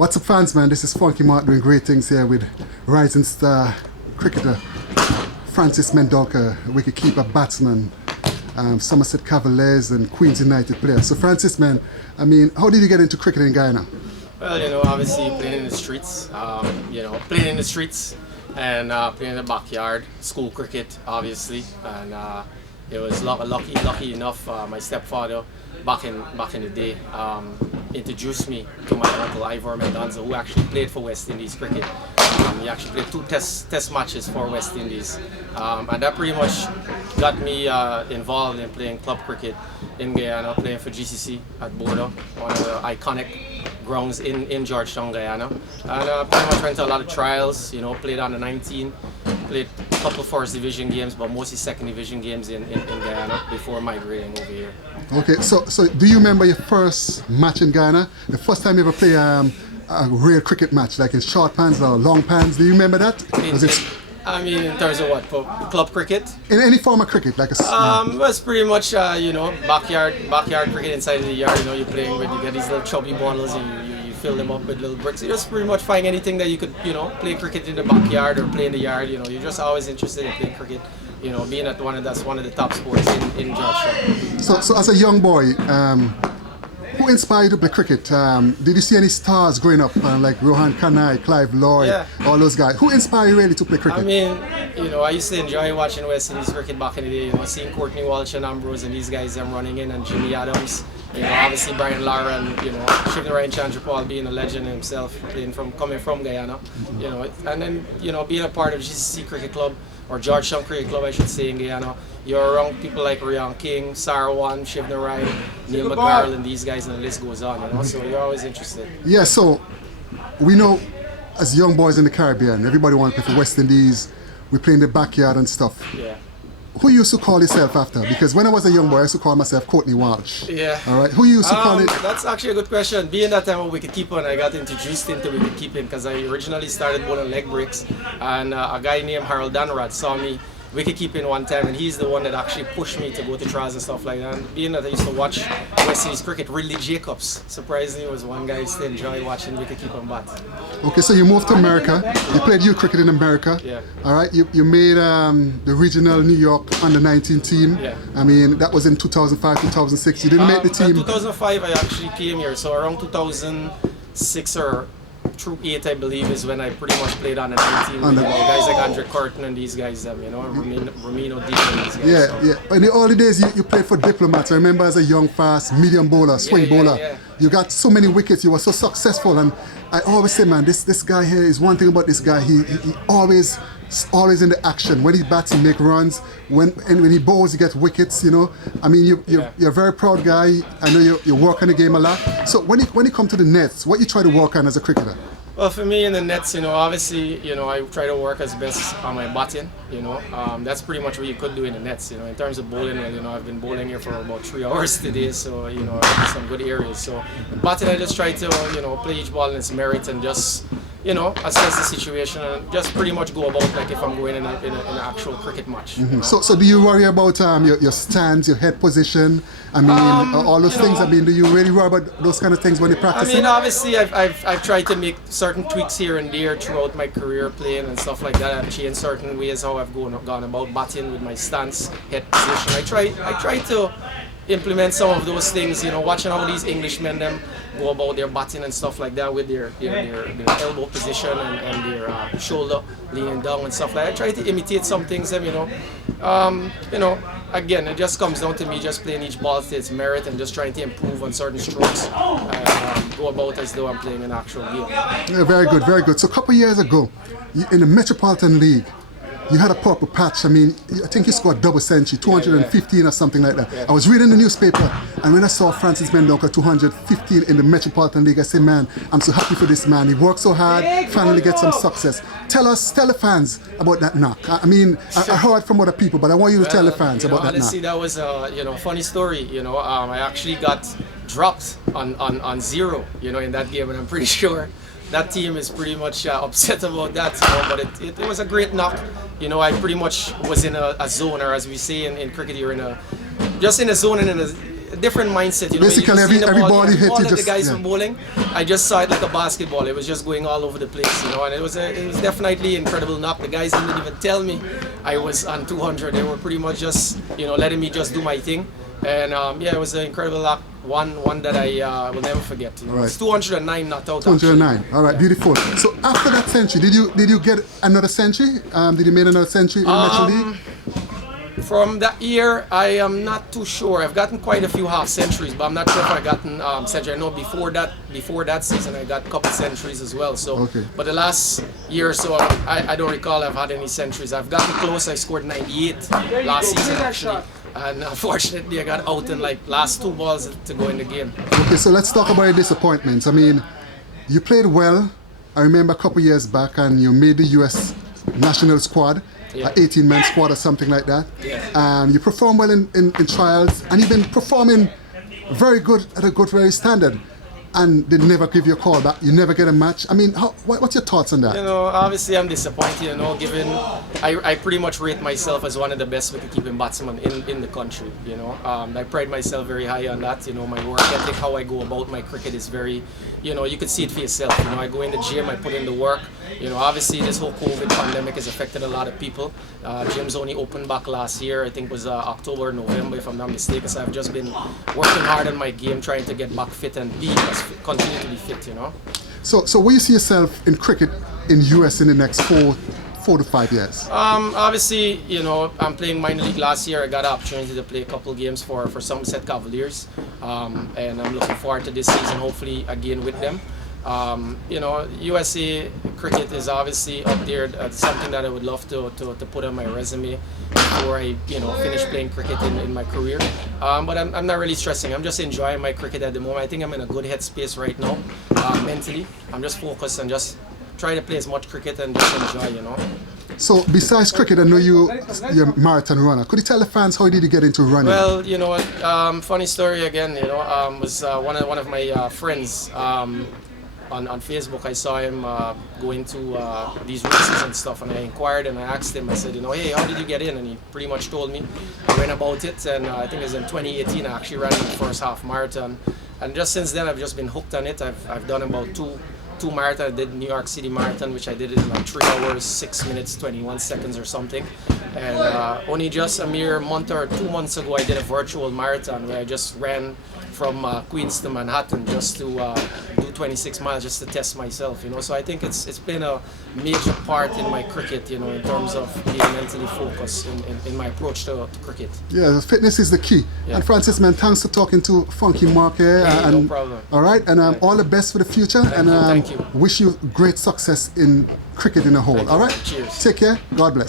What's up, fans, man? This is Funky Mark doing great things here with rising star cricketer Francis Mendonca, wicketkeeper, batsman, Somerset Cavaliers and Queens United player. So Francis, man, I mean, how did you get into cricket in Guyana? Well, obviously playing in the streets, playing in the streets and playing in the backyard, school cricket, obviously, and it was lucky enough. My stepfather, back in the day, introduced me to my uncle Ivor Mendonca, who actually played for West Indies cricket. He actually played 2 test matches for West Indies, and that pretty much got me involved in playing club cricket in Guyana, playing for GCC at Bordeaux, one of the iconic grounds in Georgetown, Guyana. And pretty much went to a lot of trials, played under 19, played a couple first division games, but mostly second division games in Guyana before migrating over here. Okay, so do you remember your first match in Guyana? The first time you ever played a real cricket match, like in short pans or long pans? Do you remember that? In terms of what? Club cricket? In any form of cricket, like a... It was pretty much, backyard cricket inside the yard. You're playing with, you get these little chubby bundles and you fill them up with little bricks. You just pretty much find anything that you could, play cricket in the backyard or play in the yard. You're just always interested in playing cricket. Being at that's one of the top sports in Georgetown. So as a young boy, who inspired you to play cricket? Did you see any stars growing up, like Rohan Kanai, Clive Lloyd, all those guys? Who inspired you really to play cricket? I used to enjoy watching West Indies cricket back in the day. Seeing Courtney Walsh and Ambrose and these guys them running in, and Jimmy Adams. Obviously Brian Lara and Shivnarine Ryan Chandrapal being a legend himself, coming from Guyana. And then being a part of GCC Cricket Club, or Georgetown Cricket Club, I should say, in Guyana. You're around people like Ryan King, Sarwan, Shivnarine Ryan, Neil McGarl, and these guys, and the list goes on. So you're always interested. Yeah. So we know, as young boys in the Caribbean, everybody wants to play for West Indies. We play in the backyard and stuff. Yeah. Who you used to call yourself after? Because when I was a young boy, I used to call myself Courtney Walsh. Yeah. All right. Who you used to call it? That's actually a good question. Being that time a wicketkeeper, and I got introduced into wicketkeeping because I originally started bowling leg breaks, and a guy named Harold Danrad saw me wicketkeeping one time, and he's the one that actually pushed me to go to trials and stuff like that. And being that I used to watch West Indies cricket, Ridley Jacobs, surprisingly, was one guy I used to enjoy watching wicketkeep and bat. Okay, so you moved to America. You played youth cricket in America. Yeah. All right. You made the regional New York under-19 team. Yeah. That was in 2005, 2006. You didn't make the team. In 2005, I actually came here. So around 2006 or through 8, I believe, is when I pretty much played on the 19 with guys like Andre Curtin and these guys, Romino Deep and these guys. Yeah, yeah. In the early days, you played for Diplomats. I remember as a young, fast, medium bowler, swing bowler. Yeah. You got so many wickets. You were so successful. And I always say, man, this guy here is one thing about this guy. He always in the action. When he bats, he make runs. When he bowls, he gets wickets. You're a very proud guy. I know you work on the game a lot. So when you come to the nets, what you try to work on as a cricketer? Well, for me in the nets, obviously, I try to work as best on my batting. That's pretty much what you could do in the nets. In terms of bowling, I've been bowling here for about 3 hours today, so some good areas. So batting, I just try to play each ball in its merit and just assess the situation and just pretty much go about like if I'm going in an actual cricket match. Mm-hmm. So do you worry about your stance, your head position? All those things. Do you really worry about those kind of things when you practice? Obviously, I've tried to make certain tweaks here and there throughout my career playing and stuff like that. I've changed certain ways how I've gone about batting with my stance, head position. I try to implement some of those things, watching how these Englishmen them go about their batting and stuff like that with their elbow position and their shoulder leaning down and stuff like that. I try to imitate some things again, it just comes down to me just playing each ball to its merit and just trying to improve on certain strokes and go about as though I'm playing an actual game. Yeah, very good, very good. So a couple of years ago, in the Metropolitan League, you had a purple patch. I think you scored double century, 215 or something like that. Yeah. I was reading the newspaper, and when I saw Francis Mendonca 215 in the Metropolitan League, I said, man, I'm so happy for this man. He worked so hard, finally get some success. Tell the fans about that knock. I heard from other people, but I want you to tell the fans about that knock. Honestly, that was a funny story. I actually got dropped on 0, in that game, and I'm pretty sure that team is pretty much upset about that, but it was a great knock. I pretty much was in a zone, or as we say in cricket, you're just in a zone and different mindset. You know, Basically, you see the every ball you hit, all you of the just guys yeah. from bowling. I just saw it like a basketball. It was just going all over the place, you know, and it was definitely incredible knock. The guys didn't even tell me I was on 200. They were pretty much just, you know, letting me just do my thing. And yeah, it was an incredible luck. One that I will never forget. You know? Right. It's 209 not out. 209. Actually. All right, beautiful. So after that century, did you get another century? Did you make another century in the Metro League? From that year, I am not too sure. I've gotten quite a few half centuries, but I'm not sure if I gotten century. I know before that season, I got a couple centuries as well. So, okay. But the last year or so, I don't recall I've had any centuries. I've gotten close. I scored 98 last season actually, and unfortunately, I got out in like last 2 balls to go in the game. Okay, so let's talk about your disappointments. I mean, you played well. I remember a couple years back, and you made the U.S. national squad. Yeah. An 18-man squad or something like that. Yeah. You perform well in trials, and you've been performing very good at a good, very standard. And they never give you a call back. You never get a match. I mean, what's your thoughts on that? You know, obviously I'm disappointed. You know, given I pretty much rate myself as one of the best wicket-keeping batsmen in the country. You know, I pride myself very high on that. You know, my work ethic, how I go about my cricket is very, you know, you could see it for yourself. You know, I go in the gym, I put in the work. You know, obviously this whole COVID pandemic has affected a lot of people. Gyms only opened back last year. I think it was October, November, if I'm not mistaken. So I've just been working hard on my game, trying to get back fit and continue to be fit. You know. So where you see yourself in cricket in US in the next 4 to 5 years? Obviously, you know, I'm playing minor league last year. I got an opportunity to play a couple games for Somerset Cavaliers, and I'm looking forward to this season, hopefully again with them. You know, USA cricket is obviously up there. Something that I would love to put on my resume before I, you know, finish playing cricket in my career. But I'm not really stressing. I'm just enjoying my cricket at the moment. I think I'm in a good headspace right now, mentally. I'm just focused and just try to play as much cricket and just enjoy, you know. So besides cricket, I know you're a marathon runner. Could you tell the fans how did you get into running? Well, you know what, funny story again, you know, was one of my friends on Facebook. I saw him going to these races and stuff, and I inquired and I asked him, I said, you know, hey, how did you get in? And he pretty much told me. I went about it, and I think it was in 2018 I actually ran the first half marathon. And just since then I've just been hooked on it. I've done about two marathons. I did New York City Marathon, which I did in like 3 hours, 6 minutes, 21 seconds or something. And only just a mere month or 2 months ago, I did a virtual marathon where I just ran from Queens to Manhattan just to do 26 miles just to test myself, you know. So I think it's been a major part in my cricket, you know, in terms of being mentally focused in my approach to cricket. Yeah, the fitness is the key. Yeah. And Francis, man, thanks for talking to Funky Mark here. Hey, no problem. All right, and all the best for the future. Thank you. Wish you great success in cricket in a whole. Thank all you. right? Cheers. Take care. God bless.